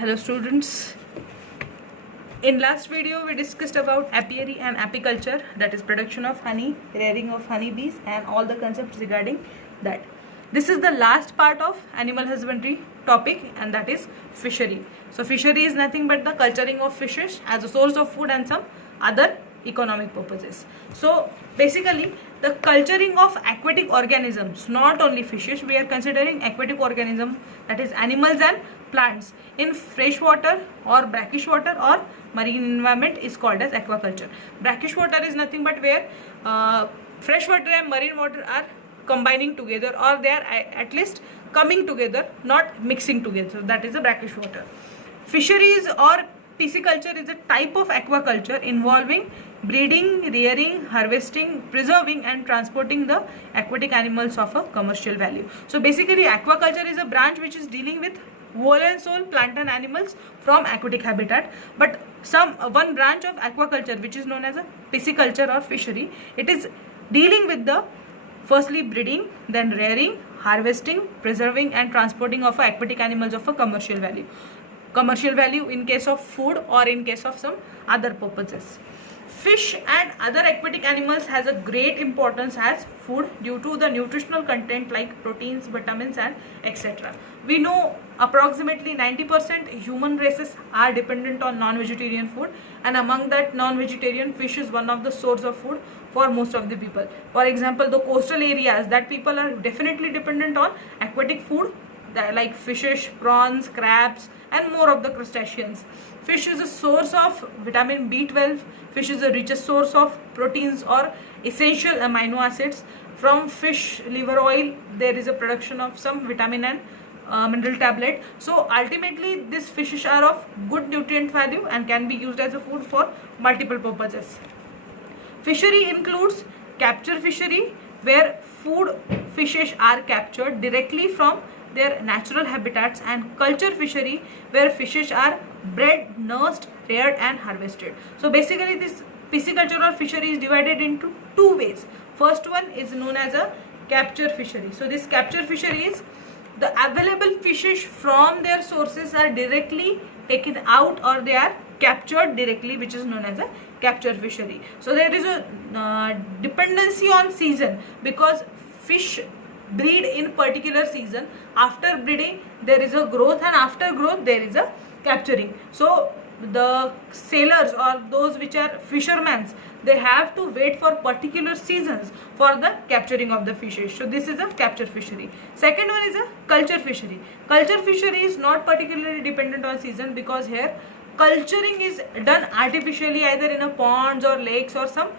Hello students. In last video we discussed about apiary and apiculture, that is production of honey, rearing of honeybees and all the concepts regarding that. This is the last part of animal husbandry topic, and that is fishery. So fishery is nothing but the culturing of fishes as a source of food and some other economic purposes. So basically the culturing of aquatic organisms, not only fishes, we are considering aquatic organisms, that is animals and plants in freshwater or brackish water or marine environment is called as aquaculture. Brackish water is nothing but where freshwater and marine water are combining together, or they are at least coming together, not mixing together. So that is a brackish water. Fisheries or pisciculture is a type of aquaculture involving breeding, rearing, harvesting, preserving and transporting the aquatic animals of a commercial value. So basically aquaculture is a branch which is dealing with whole and soul plant and animals from aquatic habitat, but one branch of aquaculture which is known as a pisciculture or fishery, it is dealing with the firstly breeding, then rearing, harvesting, preserving and transporting of aquatic animals of a commercial value. Commercial value in case of food or in case of some other purposes. Fish and other aquatic animals has a great importance as food due to the nutritional content like proteins, vitamins and etc. We know approximately 90% human races are dependent on non-vegetarian food, and among that non-vegetarian, fish is one of the source of food for most of the people. For example, the coastal areas, that people are definitely dependent on aquatic food like fishes, prawns, crabs and more of the crustaceans. Fish is a source of vitamin B12. Fish is the richest source of proteins or essential amino acids. From fish liver oil there is a production of some vitamin and mineral tablet. So ultimately these fishes are of good nutrient value and can be used as a food for multiple purposes. Fishery includes capture fishery, where food fishes are captured directly from their natural habitats, and culture fishery, where fishes are bred, nursed, reared and harvested. So basically this pisciculture or fishery is divided into two ways. First one is known as a capture fishery. So this capture fishery is the available fishes from their sources are directly taken out or they are captured directly, which is known as a capture fishery. So there is a dependency on season, because fish breed in particular season. After breeding there is a growth, and after growth there is a capturing. So the sailors or those which are fishermen, they have to wait for particular seasons for the capturing of the fishes. So this is a capture fishery. Second one is a culture fishery. Culture fishery is not particularly dependent on season, because here culturing is done artificially either in a ponds or lakes or some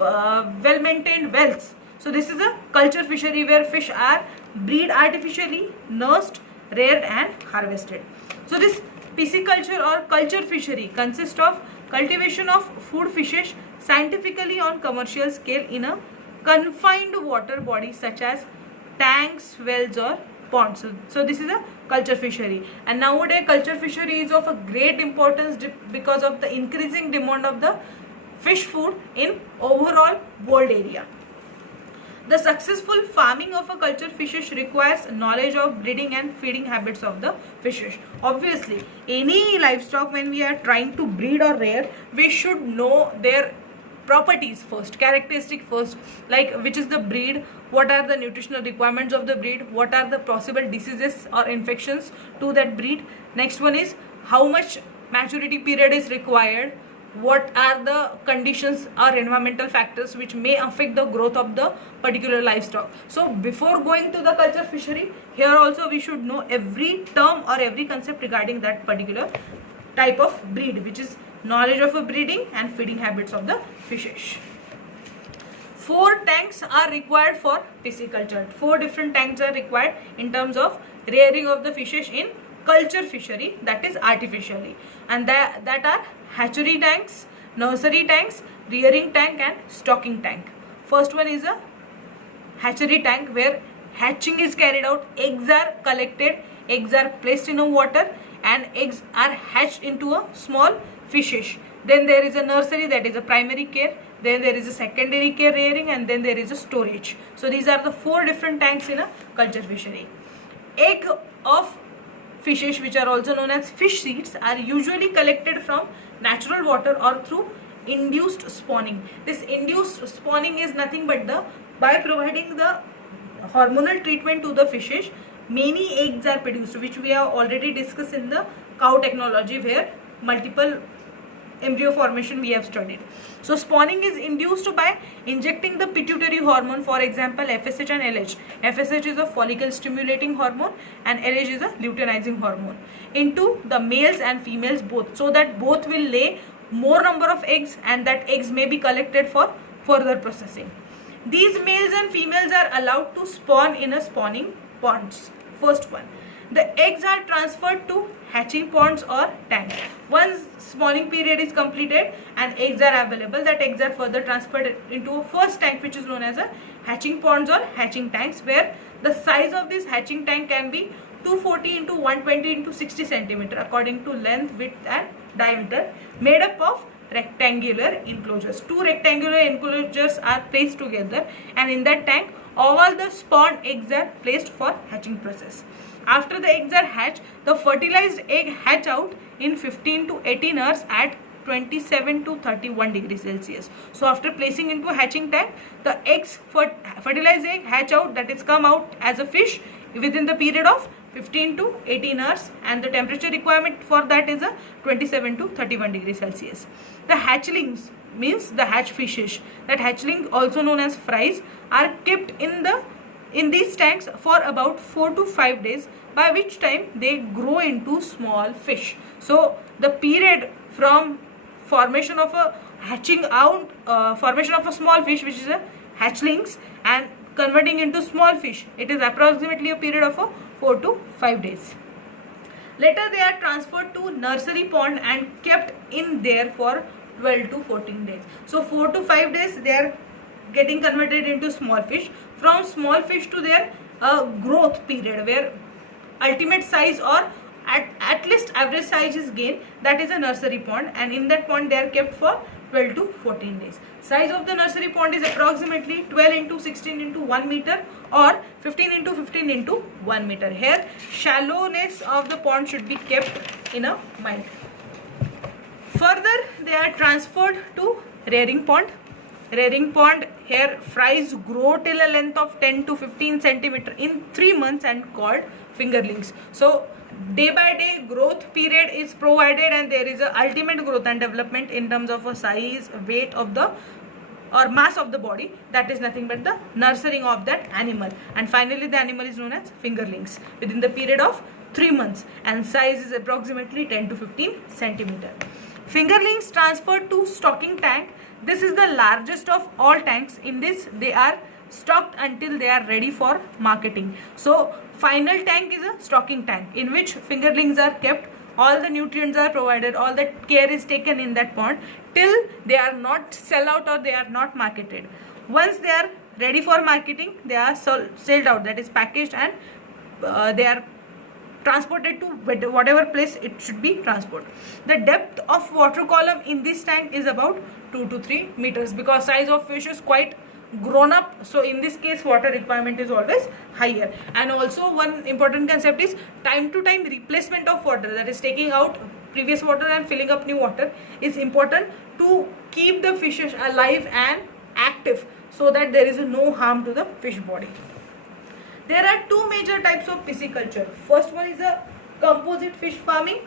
well maintained wells. So this is a culture fishery where fish are breed artificially, nursed, reared and harvested. So this pisciculture or culture fishery consists of cultivation of food fishes scientifically on commercial scale in a confined water body such as tanks, wells or ponds. So this is a culture fishery, and nowadays culture fishery is of a great importance because of the increasing demand of the fish food in overall world area. The successful farming of a culture fishes requires knowledge of breeding and feeding habits of the fishes. Obviously, any livestock, when we are trying to breed or rear, we should know their properties first, characteristic first, like which is the breed, what are the nutritional requirements of the breed, what are the possible diseases or infections to that breed. Next one is how much maturity period is required, what are the conditions or environmental factors which may affect the growth of the particular livestock. So before going to the culture fishery, here also we should know every term or every concept regarding that particular type of breed, which is knowledge of a breeding and feeding habits of the fishes. 4 tanks are required for pisciculture. 4 different tanks are required in terms of rearing of the fishes in culture fishery, that is artificially, and that are hatchery tanks, nursery tanks, rearing tank and stocking tank. First one is a hatchery tank, where hatching is carried out, eggs are collected, eggs are placed in a water and eggs are hatched into a small fishes. Then there is a nursery, that is a primary care, then there is a secondary care, rearing, and then there is a storage. So these are the 4 different tanks in a culture fishery. Egg of fishes, which are also known as fish seeds, are usually collected from natural water or through induced spawning. This induced spawning is nothing but by providing the hormonal treatment to the fishes, many eggs are produced, which we have already discussed in the cow technology, where multiple embryo formation we have studied. So spawning is induced by injecting the pituitary hormone, for example FSH and LH. FSH is a follicle stimulating hormone and LH is a luteinizing hormone, into the males and females both, so that both will lay more number of eggs and that eggs may be collected for further processing. These males and females are allowed to spawn in a spawning ponds. First one, the eggs are transferred to hatching ponds or tanks. Once spawning period is completed and eggs are available, that eggs are further transferred into a first tank, which is known as a hatching ponds or hatching tanks, where the size of this hatching tank can be 240 into 120 into 60 centimeter according to length, width and diameter, made up of rectangular enclosures. Two rectangular enclosures are placed together, and in that tank all the spawned eggs are placed for hatching process. After the eggs are hatched, the fertilized egg hatch out in 15 to 18 hours at 27 to 31 degrees Celsius. So after placing into a hatching tank, the eggs, fertilized egg hatch out, that is come out as a fish within the period of 15 to 18 hours, and the temperature requirement for that is a 27 to 31 degrees Celsius. The hatchlings means the hatch fishes, that hatchling also known as fries, are kept in these tanks for about 4 to 5 days, by which time they grow into small fish. So the period from formation of a hatching out, formation of a small fish, which is a hatchlings, and converting into small fish, it is approximately a period of 4 to 5 days. Later they are transferred to nursery pond and kept in there for 12 to 14 days. So 4 to 5 days they are getting converted into small fish. From small fish to their growth period, where ultimate size or at least average size is gained, that is a nursery pond, and in that pond they are kept for 12 to 14 days. Size of the nursery pond is approximately 12 into 16 into 1 meter or 15 into 15 into 1 meter. Here shallowness of the pond should be kept in a mind. Further they are transferred to rearing pond. Rearing pond, here fries grow till a length of 10 to 15 centimeter in 3 months and called fingerlings. So day by day growth period is provided, and there is a ultimate growth and development in terms of a size, weight of the or mass of the body, that is nothing but the nurturing of that animal, and finally the animal is known as fingerlings within the period of 3 months, and size is approximately 10 to 15 centimeter. Fingerlings transferred to stocking tank. This is the largest of all tanks. In this they are stocked until they are ready for marketing. So final tank is a stocking tank in which fingerlings are kept. All the nutrients are provided, all the care is taken in that pond till they are not sell out or they are not marketed. Once they are ready for marketing, they are sold out, that is packaged, and they are transported to whatever place it should be transported. The depth of water column in this tank is about 2 to 3 meters, because size of fish is quite grown up, so in this case water requirement is always higher. And also one important concept is time to time replacement of water, that is taking out previous water and filling up new water is important to keep the fishes alive and active, so that there is no harm to the fish body. There are two major types of pisciculture. First one is a composite fish farming,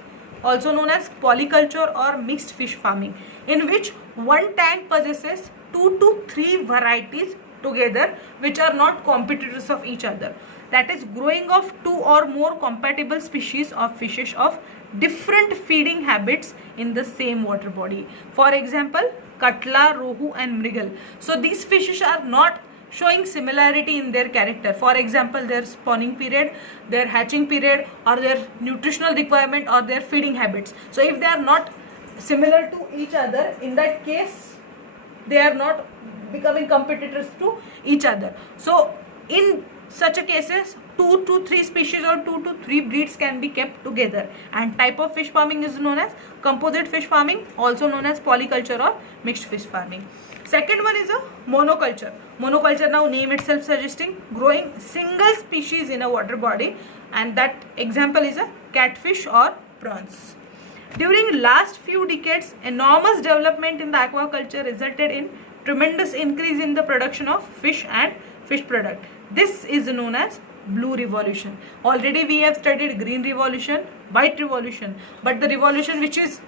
also known as polyculture or mixed fish farming, in which one tank possesses 2 to 3 varieties together which are not competitors of each other. That is growing of 2 or more compatible species of fishes of different feeding habits in the same water body. For example, Katla, Rohu and Mrigal. So these fishes are not showing similarity in their character. For example, their spawning period, their hatching period, or their nutritional requirement or their feeding habits. So if they are not similar to each other, in that case they are not becoming competitors to each other. So in such a cases 2 to 3 species or 2 to 3 breeds can be kept together. And type of fish farming is known as composite fish farming, also known as polyculture or mixed fish farming. Second one is a monoculture. Monoculture, now name itself suggesting growing single species in a water body, and that example is a catfish or prawns. During last few decades, enormous development in the aquaculture resulted in tremendous increase in the production of fish and fish product. This is known as blue revolution. Already we have studied green revolution, white revolution, but the revolution which is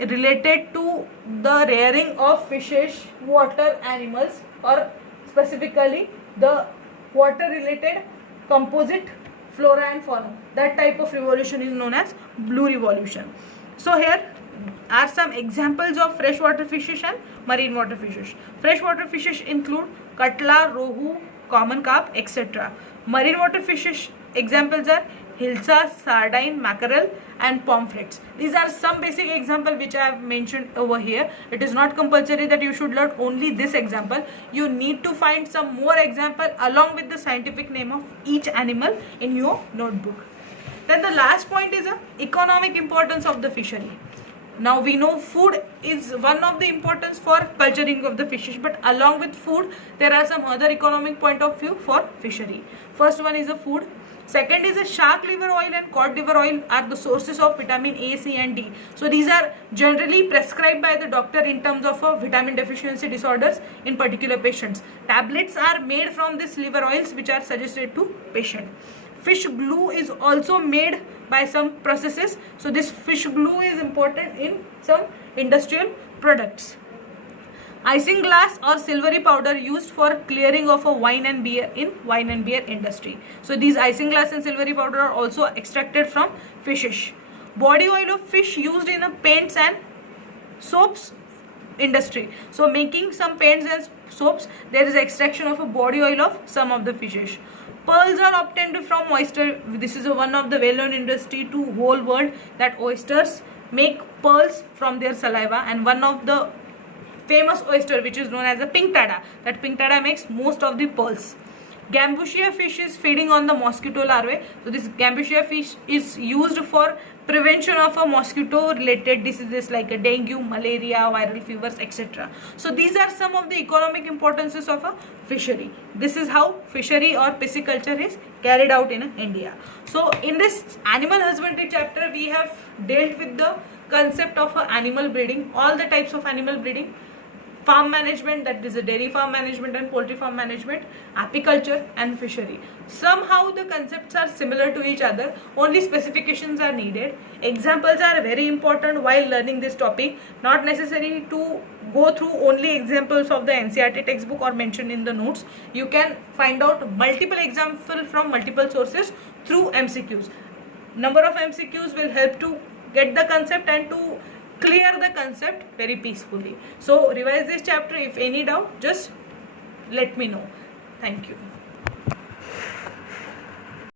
related to the rearing of fishes, water animals, or specifically the water related composite flora and fauna, that type of revolution is known as blue revolution. So here are some examples of freshwater fishes and marine water fishes. Freshwater fishes include katla, rohu, common carp, etc. Marine water fishes examples are hilsa, sardine, mackerel and pomfrets. These are some basic examples which I have mentioned over here. It is not compulsory that you should learn only this example. You need to find some more example along with the scientific name of each animal in your notebook. Then the last point is the economic importance of the fishery. Now we know food is one of the importance for culturing of the fishes, but along with food there are some other economic point of view for fishery. First one is the food. Second is a shark liver oil and cod liver oil are the sources of vitamin A, C and D. So these are generally prescribed by the doctor in terms of vitamin deficiency disorders in particular patients. Tablets are made from these liver oils which are suggested to patient. Fish glue is also made by some processes. So this fish glue is important in some industrial products. Isinglass or silvery powder used for clearing of a wine and beer in wine and beer industry. So these isinglass and silvery powder are also extracted from fishes. Body oil of fish used in a paints and soaps industry. So making some paints and soaps, there is extraction of a body oil of some of the fishes. Pearls are obtained from oyster. This is one of the well-known industry to whole world that oysters make pearls from their saliva, and one of the famous oyster which is known as a pink tada, that pink tada makes most of the pearls. Gambusia fish is feeding on the mosquito larvae. So this gambusia fish is used for prevention of a mosquito related diseases like a dengue, malaria, viral fevers, etc. So these are some of the economic importances of a fishery. This is how fishery or pisciculture is carried out in India. So in this animal husbandry chapter we have dealt with the concept of animal breeding, all the types of animal breeding, farm management, that is a dairy farm management and poultry farm management, apiculture and fishery. Somehow the concepts are similar to each other, only specifications are needed. Examples are very important while learning this topic, not necessary to go through only examples of the NCERT textbook or mentioned in the notes. You can find out multiple examples from multiple sources through MCQs. Number of MCQs will help to get the concept and to clear the concept very peacefully. So revise this chapter. If any doubt, just let me know. Thank you.